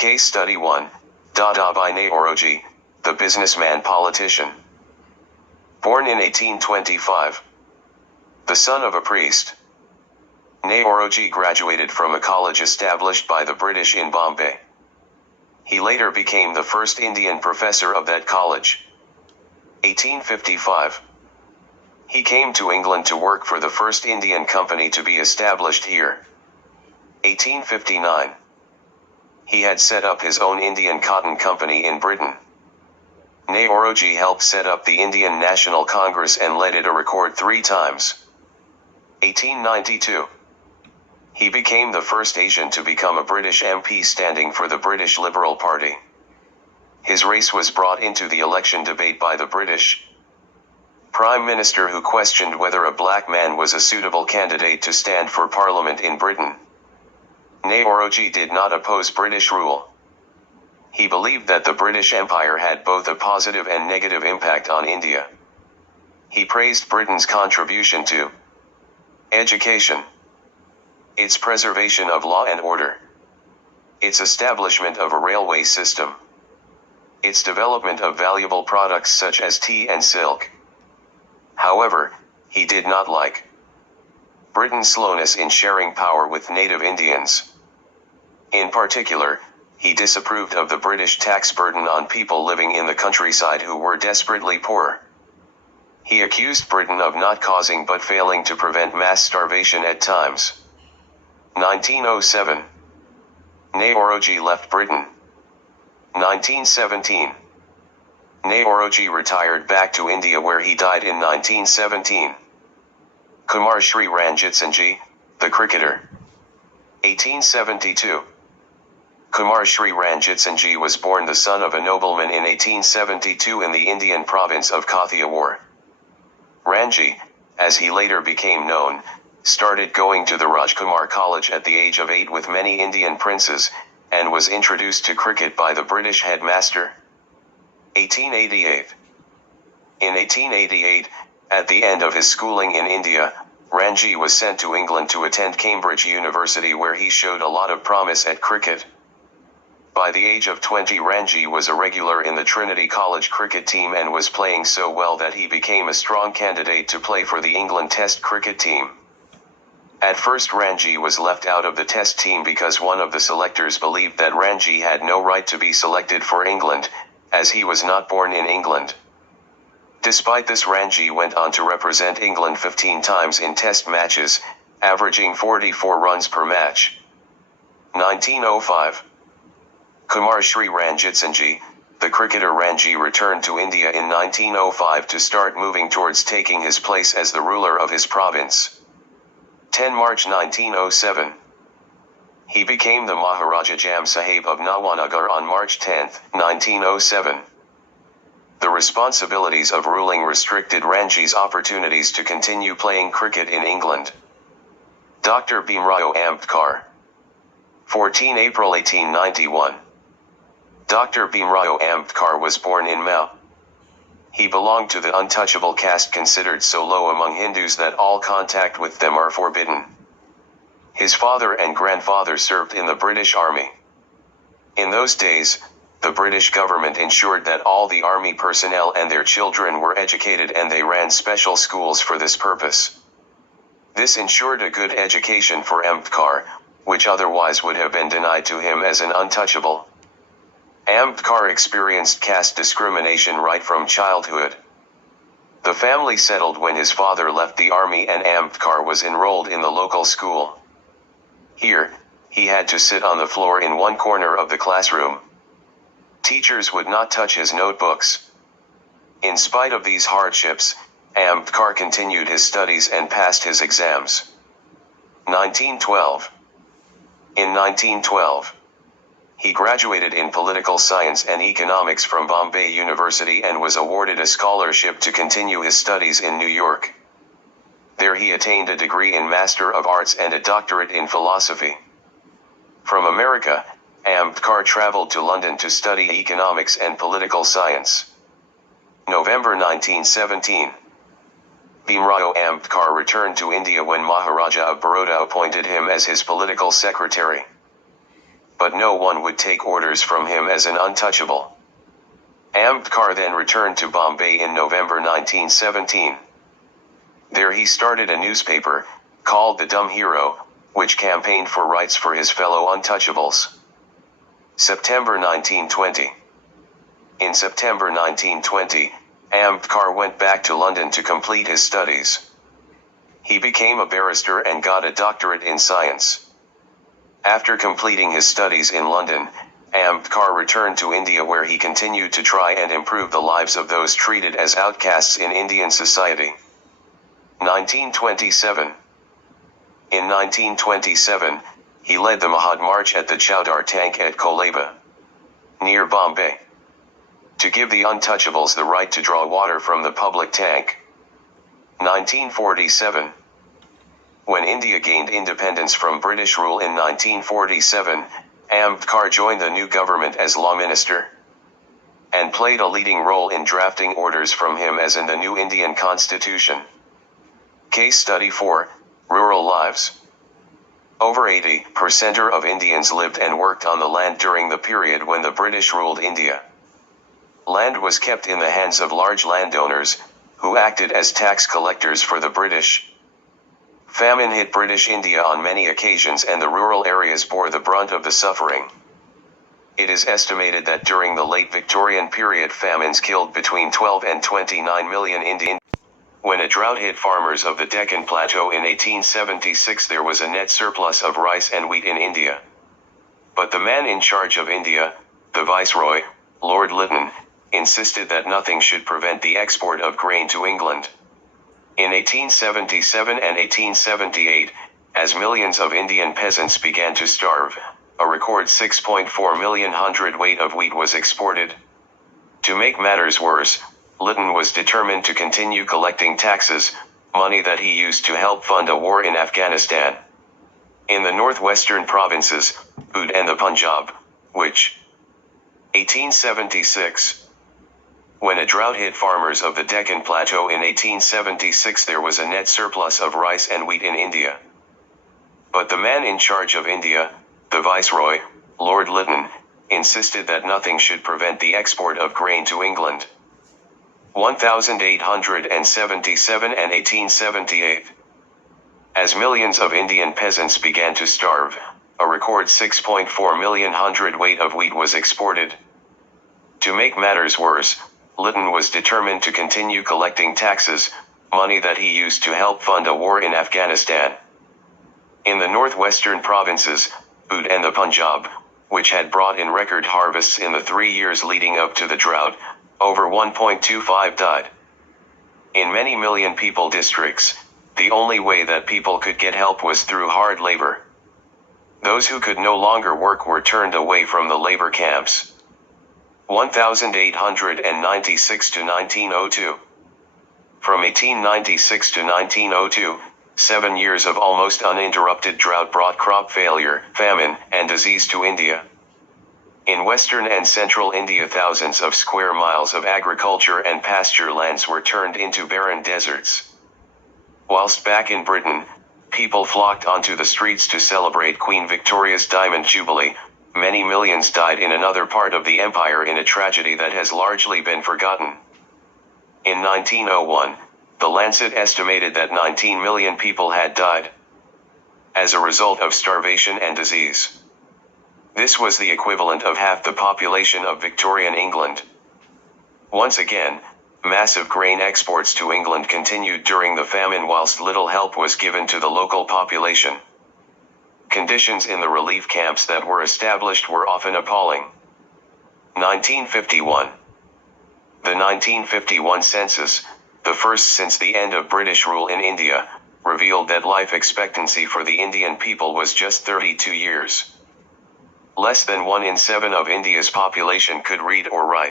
Case Study 1. Dadabhai Naoroji, the businessman politician. Born in 1825. The son of a priest. Naoroji graduated from a college established by the British in Bombay. He later became the first Indian professor of that college. 1855. He came to England to work for the first Indian company to be established here. 1859. He had set up his own Indian cotton company in Britain. Naoroji helped set up the Indian National Congress and led it a record 3 times. 1892. He became the first Asian to become a British MP standing for the British Liberal Party. His race was brought into the election debate by the British Prime Minister, who questioned whether a black man was a suitable candidate to stand for Parliament in Britain. Naoroji did not oppose British rule. He believed that the British Empire had both a positive and negative impact on India. He praised Britain's contribution to education, its preservation of law and order, its establishment of a railway system, its development of valuable products such as tea and silk. However, he did not like Britain's slowness in sharing power with native Indians. In particular, he disapproved of the British tax burden on people living in the countryside who were desperately poor. He accused Britain of not causing but failing to prevent mass starvation at times. 1907. Naoroji left Britain. 1917. Naoroji retired back to India, where he died in 1917. Kumar Shri Ranjitsinji, the cricketer. 1872. Kumar Shri Ranjitsinji was born the son of a nobleman in 1872 in the Indian province of Kathiawar. Ranji, as he later became known, started going to the Rajkumar College at the age of 8 with many Indian princes, and was introduced to cricket by the British headmaster. 1888. In 1888, at the end of his schooling in India, Ranji was sent to England to attend Cambridge University, where he showed a lot of promise at cricket. By the age of 20, Ranji was a regular in the Trinity College cricket team and was playing so well that he became a strong candidate to play for the England Test cricket team. At first, Ranji was left out of the Test team because one of the selectors believed that Ranji had no right to be selected for England, as he was not born in England. Despite this, Ranji went on to represent England 15 times in Test matches, averaging 44 runs per match. 1905. Kumar Shri Ranjitsinji, the cricketer Ranji, returned to India in 1905 to start moving towards taking his place as the ruler of his province. 10 March 1907. He became the Maharaja Jam Sahib of Nawanagar on March 10, 1907. The responsibilities of ruling restricted Ranji's opportunities to continue playing cricket in England. Dr. Bhimrao Ambedkar. 14 April 1891. Dr. Bhimrao Ambedkar was born in Mao. He belonged to the untouchable caste, considered so low among Hindus that all contact with them are forbidden. His father and grandfather served in the British Army. In those days, the British government ensured that all the army personnel and their children were educated, and they ran special schools for this purpose. This ensured a good education for Ambedkar, which otherwise would have been denied to him as an untouchable. Ambedkar experienced caste discrimination right from childhood. The family settled when his father left the army and Ambedkar was enrolled in the local school. Here, he had to sit on the floor in one corner of the classroom. Teachers would not touch his notebooks. In spite of these hardships, Ambedkar continued his studies and passed his exams. 1912. In 1912, he graduated in political science and economics from Bombay University and was awarded a scholarship to continue his studies in New York. There he attained a degree in Master of Arts and a doctorate in philosophy. From America, Ambedkar traveled to London to study economics and political science. November 1917. Bhimrao Ambedkar returned to India when Maharaja of Baroda appointed him as his political secretary. but no one would take orders from him as an untouchable. Ambedkar then returned to Bombay in November 1917. There he started a newspaper, called The Dumb Hero, which campaigned for rights for his fellow untouchables. September 1920. In September 1920, Ambedkar went back to London to complete his studies. He became a barrister and got a doctorate in science. After completing his studies in London, Ambedkar returned to India where he continued to try and improve the lives of those treated as outcasts in Indian society. 1927. In 1927, he led the Mahad March at the Chowdar Tank at Kolaba, near Bombay, to give the untouchables the right to draw water from the public tank. 1947. When India gained independence from British rule in 1947, Ambedkar joined the new government as law minister, and played a leading role in drafting orders from him as in the new Indian constitution. Case study 4, Rural Lives. Over 80% of Indians lived and worked on the land during the period when the British ruled India. Land was kept in the hands of large landowners, who acted as tax collectors for the British. Famine hit British India on many occasions and the rural areas bore the brunt of the suffering. It is estimated that during the late Victorian period famines killed between 12 and 29 million Indians. When a drought hit farmers of the Deccan Plateau in 1876, there was a net surplus of rice and wheat in India. But the man in charge of India, the Viceroy, Lord Lytton, insisted that nothing should prevent the export of grain to England. In 1877 and 1878, as millions of Indian peasants began to starve, a record 6.4 million hundredweight of wheat was exported. To make matters worse, Lytton was determined to continue collecting taxes, money that he used to help fund a war in Afghanistan. In the northwestern provinces, Oudh and the Punjab, which 1876. When a drought hit farmers of the Deccan Plateau in 1876, there was a net surplus of rice and wheat in India. But the man in charge of India, the Viceroy, Lord Lytton, insisted that nothing should prevent the export of grain to England. 1877 and 1878. As millions of Indian peasants began to starve, a record 6.4 million hundredweight of wheat was exported. To make matters worse, Lytton was determined to continue collecting taxes, money that he used to help fund a war in Afghanistan. In the northwestern provinces, Oudh and the Punjab, which had brought in record harvests in the 3 years leading up to the drought, over 1.25 died. In many million people districts, the only way that people could get help was through hard labor. Those who could no longer work were turned away from the labor camps. 1896 to 1902. From 1896 to 1902, 7 years of almost uninterrupted drought brought crop failure, famine, and disease to India. In western and central India, thousands of square miles of agriculture and pasture lands were turned into barren deserts. Whilst back in Britain, people flocked onto the streets to celebrate Queen Victoria's Diamond Jubilee, many millions died in another part of the empire in a tragedy that has largely been forgotten. In 1901, The Lancet estimated that 19 million people had died as a result of starvation and disease. This was the equivalent of half the population of Victorian England. Once again, massive grain exports to England continued during the famine whilst little help was given to the local population. Conditions in the relief camps that were established were often appalling. 1951. The 1951 census, the first since the end of British rule in India, revealed that life expectancy for the Indian people was just 32 years. Less than 1 in 7 of India's population could read or write.